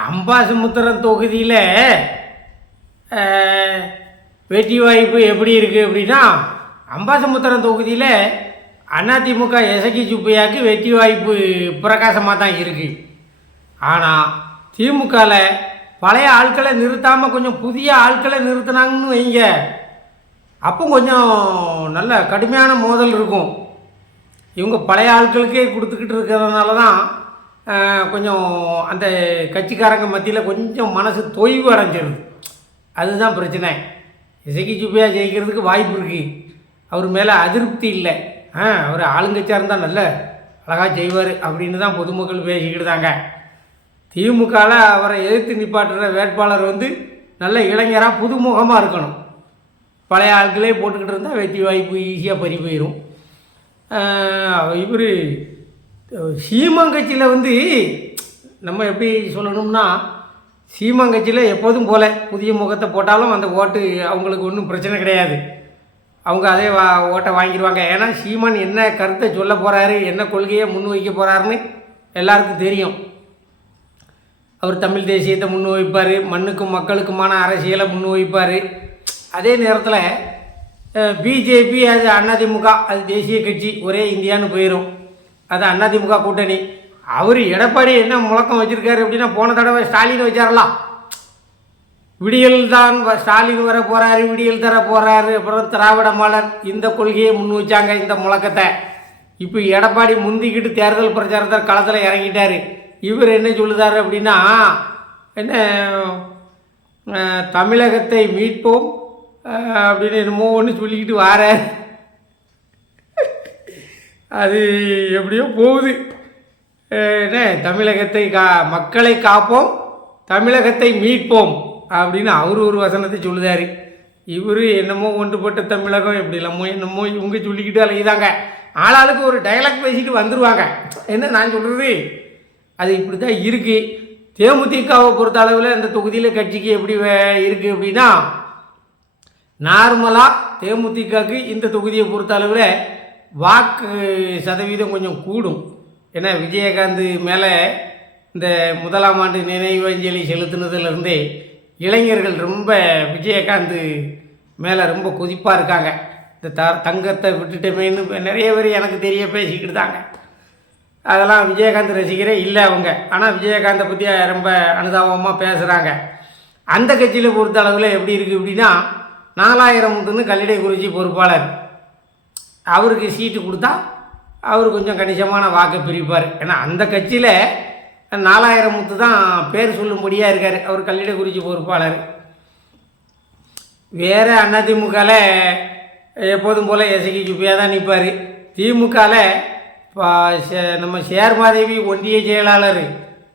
அம்பாசமுத்திரம் தொகுதியில் வெற்றி வாய்ப்பு எப்படி இருக்குது அப்படின்னா, அம்பாசமுத்திரம் தொகுதியில் அதிமுக எசக்கி சுப்பையாவுக்கு வெற்றி வாய்ப்பு பிரகாசமாக தான் இருக்குது. ஆனால் திமுகவில் பழைய ஆட்களை நிறுத்தாமல் கொஞ்சம் புதிய ஆட்களை நிறுத்தினாங்கன்னு வைங்க, அப்போ கொஞ்சம் நல்ல கடுமையான மோதல் இருக்கும். இவங்க பழைய ஆட்களுக்கே கொடுத்துக்கிட்டு இருக்கிறதுனால தான் கொஞ்சம் அந்த கட்சிக்காரங்க மத்தியில் கொஞ்சம் மனசு தொய்வு அடைஞ்சிருது. அதுதான் பிரச்சனை. இசக்கி சுப்பையா ஜெயிக்கிறதுக்கு வாய்ப்பு இருக்குது. அவர் மேலே அதிருப்தி இல்லை. அவர் ஆளுங்கட்சியாக இருந்தால் நல்ல அழகாக செய்வார் அப்படின்னு தான் பொதுமக்கள் பேசிக்கிட்டுதாங்க. திமுகவில் அவரை எதிர்த்து நிப்பாட்டுற வேட்பாளர் நல்ல இளைஞராக புதுமுகமாக இருக்கணும். பழைய ஆட்களே போட்டுக்கிட்டு இருந்தால் வெற்றி வாய்ப்பு ஈஸியாக பறி போயிடும். இவர் சீமாங்கட்சியில் நம்ம எப்படி சொல்லணும்னா, சீமாங்கட்சியில் எப்போதும் போல் புதிய முகத்தை போட்டாலும் அந்த ஓட்டு அவங்களுக்கு ஒன்றும் பிரச்சனை கிடையாது. அவங்க அதே ஓட்டை வாங்கிடுவாங்க. ஏன்னா சீமான் என்ன கருத்தை சொல்ல போகிறாரு, என்ன கொள்கையை முன்வைக்க போகிறாருன்னு எல்லாருக்கும் தெரியும். அவர் தமிழ் தேசியத்தை முன்வைப்பார், மண்ணுக்கும் மக்களுக்குமான அரசியலை முன்வைப்பார். அதே நேரத்தில் பிஜேபி அது அதிமுக, அது தேசிய கட்சி, ஒரே இந்தியான்னு போயிடும். அது அதிமுக கூட்டணி. அவர் எடப்பாடி என்ன முழக்கம் வச்சுருக்காரு அப்படின்னா, போன தடவை ஸ்டாலின் வச்சாரலாம், விடியல் தான் ஸ்டாலின் வர போகிறாரு, விடியல் தர போகிறாரு, அப்புறம் திராவிட மாடல், இந்த கொள்கையை முன் வச்சாங்க, இந்த முழக்கத்தை. இப்போ எடப்பாடி முந்திக்கிட்டு தேர்தல் பிரச்சாரத்தை களத்தில் இறங்கிட்டார். இவர் என்ன சொல்லுதாரு அப்படின்னா, என்ன தமிழகத்தை மீட்போம் அப்படின்னு என்னமோ ஒன்று சொல்லிக்கிட்டு வாரார். அது எப்படியோ போகுது. என்ன தமிழகத்தை மக்களை காப்போம், தமிழகத்தை மீட்போம் அப்படின்னு அவர் ஒரு வசனத்தை சொல்லுதார். இவர் என்னமோ ஒன்றுபட்ட தமிழகம் எப்படி இல்லாமோ என்னமோ இவங்க சொல்லிக்கிட்டு அலையுதாங்க. ஆளாளுக்கு ஒரு டைலாக் பேசிட்டு வந்துடுவாங்க. என்ன நான் சொல்கிறது, அது இப்படி தான் இருக்குது. தேமுதிகவை பொறுத்த அளவில் இந்த தொகுதியில் கட்சிக்கு எப்படி இருக்குது அப்படின்னா, நார்மலாக தேமுதிகவுக்கு இந்த தொகுதியை பொறுத்த அளவில் வாக்கு சதவீதம் கொஞ்சம் கூடும். ஏன்னா விஜயகாந்த் மேலே இந்த முதலாம் ஆண்டு நினைவஞ்சலி செலுத்தினதுலேருந்தே இளைஞர்கள் ரொம்ப விஜயகாந்த் மேலே ரொம்ப கொதிப்பாக இருக்காங்க. இந்த தங்கத்தை விட்டுட்டமேன்னு நிறைய பேர் எனக்கு தெரிய பேசிக்கிட்டு தாங்க. அதெல்லாம் விஜயகாந்த் ரசிகரே இல்லை அவங்க. ஆனால் விஜயகாந்தை பற்றி ரொம்ப அனுதாபமாக பேசுகிறாங்க. அந்த கட்சியில் பொறுத்த அளவில் எப்படி இருக்குது அப்படின்னா, 4000 கல்லிடைக்குறிச்சி பொறுப்பாளர், அவருக்கு சீட்டு கொடுத்தா அவர் கொஞ்சம் கணிசமான வாக்கை பிரிப்பார். ஏன்னா அந்த கட்சியில் 4000 தான் பேர் சொல்லும்படியாக இருக்கார். அவர் கல்லிடைக்குறிச்சி பொறுப்பாளர். வேறு அதிமுகவில் எப்போதும் போல் எசக்கி சுப்பையா தான் நிற்பார். திமுகவில் நம்ம சேர்மாதேவி ஒன்றிய செயலாளர்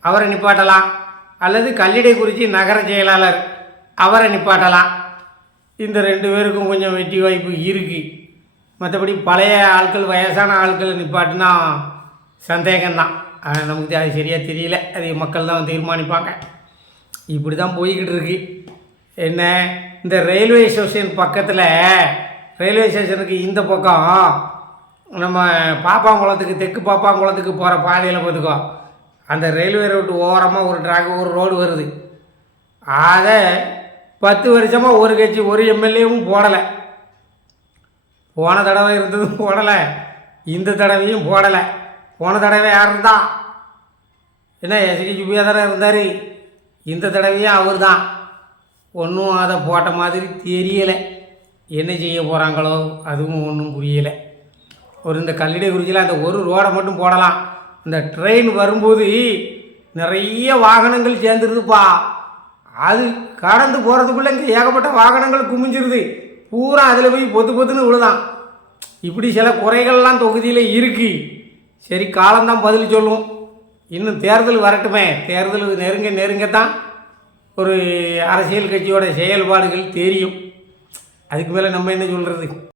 அவரை நிப்பாட்டலாம், அல்லது கல்லிடைக்குறிச்சி நகர செயலாளர் அவரை நிப்பாட்டலாம். இந்த 2 பேருக்கும் கொஞ்சம் வெற்றி வாய்ப்பு இருக்குது. மற்றபடி பழைய ஆட்கள், வயசான ஆட்களை நிப்பாட்டினா சந்தேகம்தான். நமக்கு அது சரியாக தெரியல. அது மக்கள் தான் தீர்மானிப்பாங்க. இப்படி தான் போய்கிட்டு இருக்கு. என்ன இந்த ரயில்வே ஸ்டேஷன் பக்கத்தில், ரயில்வே ஸ்டேஷனுக்கு இந்த பக்கம் நம்ம பாப்பாங்குளத்துக்கு, தெற்கு பாப்பாங்குளத்துக்கு போகிற பாதையில் பார்த்துக்கோ, அந்த ரயில்வே ரோட்டு ஓரமாக ஒரு ரோடு வருது. அதை 10 வருஷமாக ஒரு கட்சி, ஒரு எம்எல்ஏவும் போடலை. போன தடவை இருந்ததும் போடலை, இந்த தடவையும் போடலை. போன தடவை யார் இருந்தா? என்ன எசக்கி சுப்பையா தானே இருந்தார். இந்த தடவையும் அவர் தான். ஒன்றும் அதை போட்ட மாதிரி தெரியலை. என்ன செய்ய போகிறாங்களோ அதுவும் ஒன்றும் புரியலை. இந்த கல்லிடைக்குறிச்சியில் அந்த ஒரு ரோடை மட்டும் போடலாம். இந்த ட்ரெயின் வரும்போது நிறைய வாகனங்கள் சேர்ந்துருதுப்பா. அது கடந்து போகிறதுக்குள்ளே இங்கே ஏகப்பட்ட வாகனங்கள் குமிஞ்சிருது. பூரா அதில் போய் பொத்துன்னு விழுதான். இப்படி சில குறைகள்லாம் தொகுதியில் இருக்குது. சரி, காலம்தான் பதில் சொல்லும். இன்னும் தேர்தல் வரட்டுமே. தேர்தல் நெருங்கத்தான் ஒரு அரசியல் கட்சியோட செயல்பாடுகள் தெரியும். அதுக்கு மேலே நம்ம என்ன சொல்கிறது?